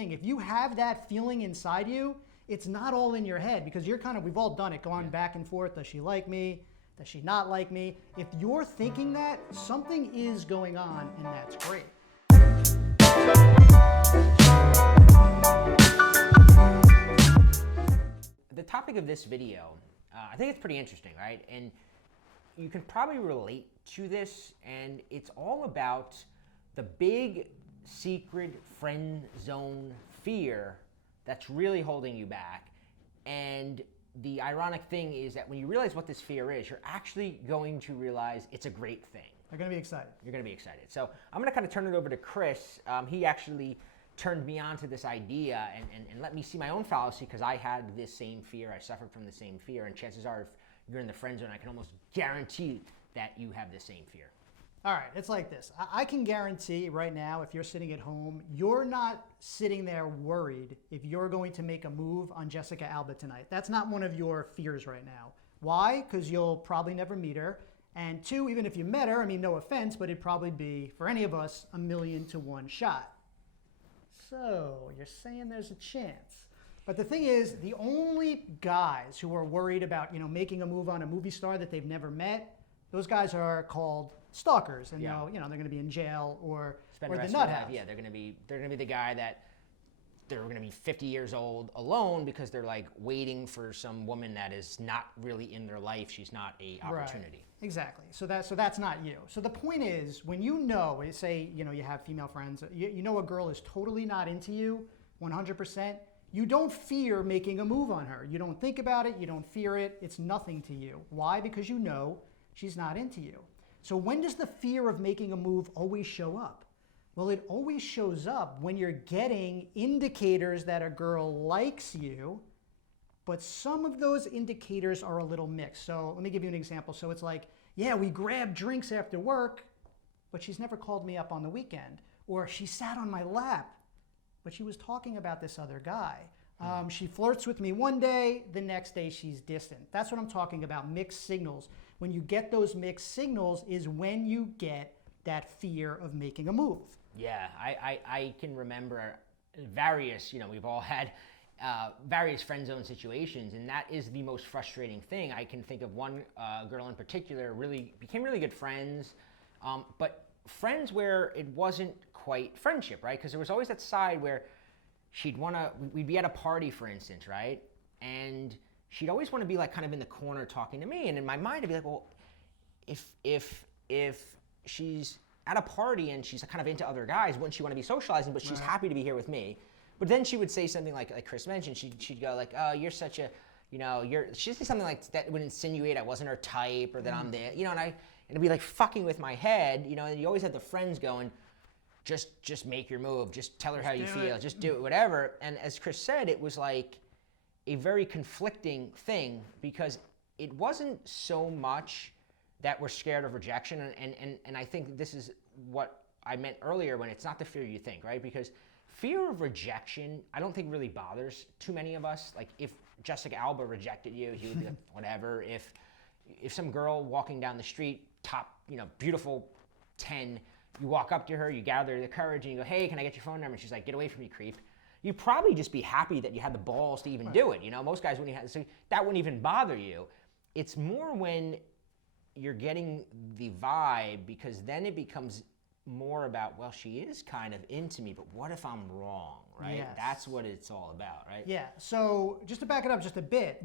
If you have that feeling inside you, it's not all in your head, because you're we've all done it, going back and forth. Does she like me? Does she not like me? If you're thinking that, something is going on, and that's great. The topic of this video, I think it's pretty interesting, right? And you can probably relate to this, and it's all about the big secret friend zone fear that's really holding you back. And the ironic thing is that when you realize what this fear is, you're actually going to realize it's a great thing. You're going to be excited. You're going to be excited. So I'm going to kind of turn it over to Chris. He actually turned me on to this idea and let me see my own fallacy, because I had this same fear. I suffered from the same fear, and chances are if you're in the friend zone, I can almost guarantee that you have the same fear. All right, it's like this. I can guarantee right now, if you're sitting at home, you're not sitting there worried if you're going to make a move on Jessica Alba tonight. That's not one of your fears right now. Why? Because you'll probably never meet her. And two, even if you met her, I mean, no offense, but it'd probably be, for any of us, 1,000,000 to 1 shot. So you're saying there's a chance. But the thing is, the only guys who are worried about, making a move on a movie star that they've never met, those guys are called stalkers, and they're going to be in jail or the nut house. Yeah, they're going to be the guy that they're going to be 50 years old alone because they're like waiting for some woman that is not really in their life. She's not a opportunity. Right. Exactly. So that's not you. So the point is, when say you have female friends, you know a girl is totally not into you 100%, you don't fear making a move on her. You don't think about it, you don't fear it, it's nothing to you. Why? Because you know she's not into you. So when does the fear of making a move always show up? Well, it always shows up when you're getting indicators that a girl likes you, but some of those indicators are a little mixed. So let me give you an example. So it's like, yeah, we grabbed drinks after work, but she's never called me up on the weekend. Or she sat on my lap, but she was talking about this other guy. She flirts with me one day, the next day she's distant. That's what I'm talking about, mixed signals. When you get those mixed signals is when you get that fear of making a move. Yeah, I can remember various, we've all had various friend zone situations, and that is the most frustrating thing. I can think of one girl in particular, became really good friends, but friends where it wasn't quite friendship, right? Because there was always that side where we'd be at a party, for instance, right? And she'd always want to be like kind of in the corner talking to me, and in my mind I'd be like, well, if she's at a party and she's kind of into other guys, wouldn't she want to be socializing? But she's happy to be here with me. But then she would say something like Chris mentioned. She'd go like, "Oh, you're such a, she'd say something like that would insinuate I wasn't her type or that I'm there, and it'd be like fucking with my head, And you always had the friends going, just make your move, just tell her how you feel, just do it, whatever. And as Chris said, it was like a very conflicting thing, because it wasn't so much that we're scared of rejection, and I think this is what I meant earlier when it's not the fear you think, right? Because fear of rejection, I don't think really bothers too many of us. Like if Jessica Alba rejected you, you would be like, whatever. If some girl walking down the street, top, beautiful 10, you walk up to her, you gather the courage, and you go, hey, can I get your phone number? And she's like, get away from me, creep. You'd probably just be happy that you had the balls to even do it. Most guys wouldn't have, so that wouldn't even bother you. It's more when you're getting the vibe, because then it becomes more about, well, she is kind of into me, but what if I'm wrong, right? Yes. That's what it's all about, right? Yeah, so just to back it up just a bit,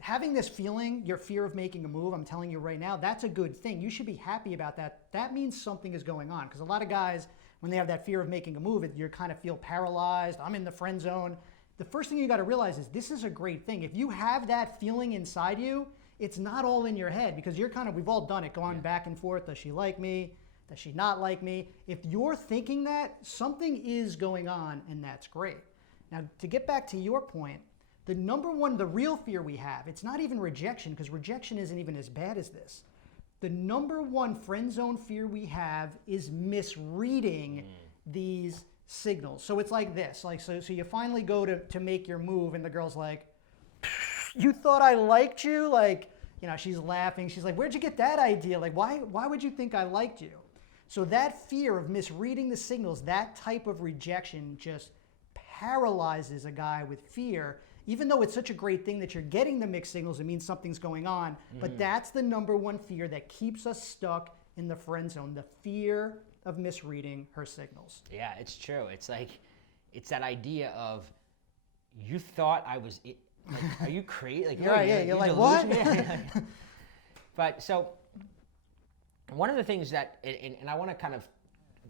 having this feeling, your fear of making a move, I'm telling you right now, that's a good thing. You should be happy about that. That means something is going on, because a lot of guys, when they have that fear of making a move, you kind of feel paralyzed. I'm in the friend zone. The first thing you got to realize is this is a great thing. If you have that feeling inside you, it's not all in your head, because we've all done it, going back and forth. Does she like me? Does she not like me? If you're thinking that, something is going on, and that's great. Now, to get back to your point, the real fear we have, it's not even rejection, because rejection isn't even as bad as this. The number one friend zone fear we have is misreading these signals. So it's like this, so you finally go to make your move, and the girl's like, you thought I liked you? She's laughing. She's like, where'd you get that idea? Why would you think I liked you? So that fear of misreading the signals, that type of rejection just paralyzes a guy with fear. Even though it's such a great thing that you're getting the mixed signals, it means something's going on. But that's the number one fear that keeps us stuck in the friend zone, the fear of misreading her signals. Yeah, it's true. It's like, it's that idea of, you thought I was, like, are you crazy? Like, You're like, what? But so, one of the things that, and I want to kind of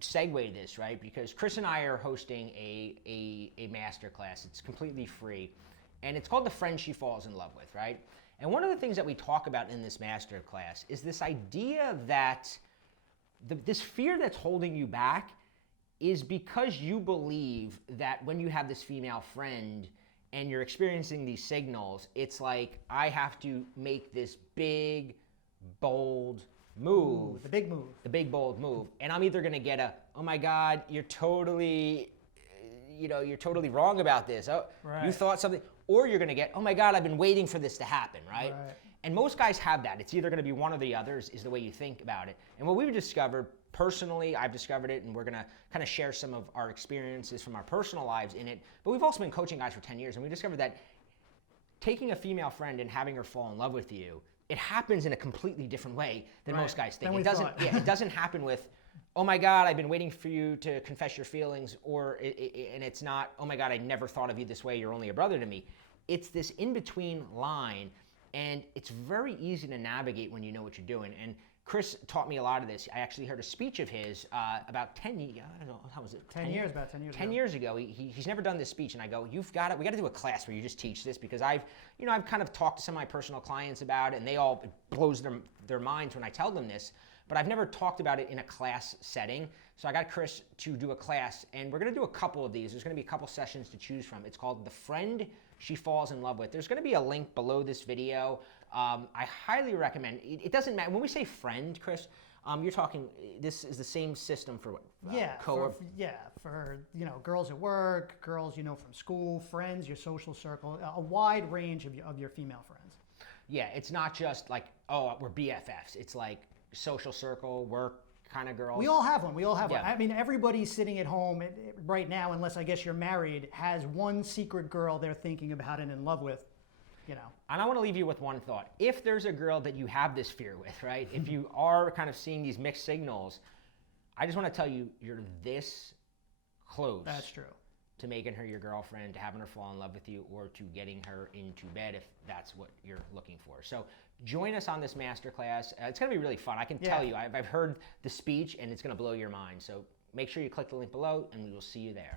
segue this, right? Because Chris and I are hosting a masterclass. It's completely free. And it's called The Friend She Falls in Love With, right? And one of the things that we talk about in this masterclass is this idea that this fear that's holding you back is because you believe that when you have this female friend and you're experiencing these signals, it's like, I have to make this big, bold move. The big move. The big, bold move. And I'm either going to get a, oh my God, you're totally wrong about this. Oh, right. You thought something. Or you're going to get, oh my God, I've been waiting for this to happen, right? And most guys have that. It's either going to be one or the others is the way you think about it. And what we've discovered, personally, I've discovered it, and we're going to kind of share some of our experiences from our personal lives in it. But we've also been coaching guys for 10 years, and we discovered that taking a female friend and having her fall in love with you, it happens in a completely different way than most guys think. It doesn't happen with, oh my God, I've been waiting for you to confess your feelings, and it's not, oh my God, I never thought of you this way, you're only a brother to me. It's this in-between line, and it's very easy to navigate when you know what you're doing. And Chris taught me a lot of this. I actually heard a speech of his about 10 years, I don't know, how was it? 10 years, about 10 years ago. 10 years ago, he's never done this speech, and I go, we got to do a class where you just teach this, because I've kind of talked to some of my personal clients about it, and it blows their minds when I tell them this, but I've never talked about it in a class setting. So I got Chris to do a class, and we're going to do a couple of these. There's going to be a couple sessions to choose from. It's called The Friend She Falls in Love With. There's going to be a link below this video. I highly recommend. It doesn't matter. When we say friend, Chris, you're talking, this is the same system for what? For girls at work, girls from school, friends, your social circle, a wide range of your female friends. Yeah, it's not just like, oh, we're BFFs. It's like social circle, work kind of girls. We all have one. I mean, everybody sitting at home right now, unless I guess you're married, has one secret girl they're thinking about and in love with. And I want to leave you with one thought. If there's a girl that you have this fear with, right? If you are kind of seeing these mixed signals, I just want to tell you, you're this close. That's true. To making her your girlfriend, to having her fall in love with you, or to getting her into bed if that's what you're looking for. So join us on this masterclass. It's going to be really fun. I can tell you, I've heard the speech, and it's going to blow your mind. So make sure you click the link below, and we will see you there.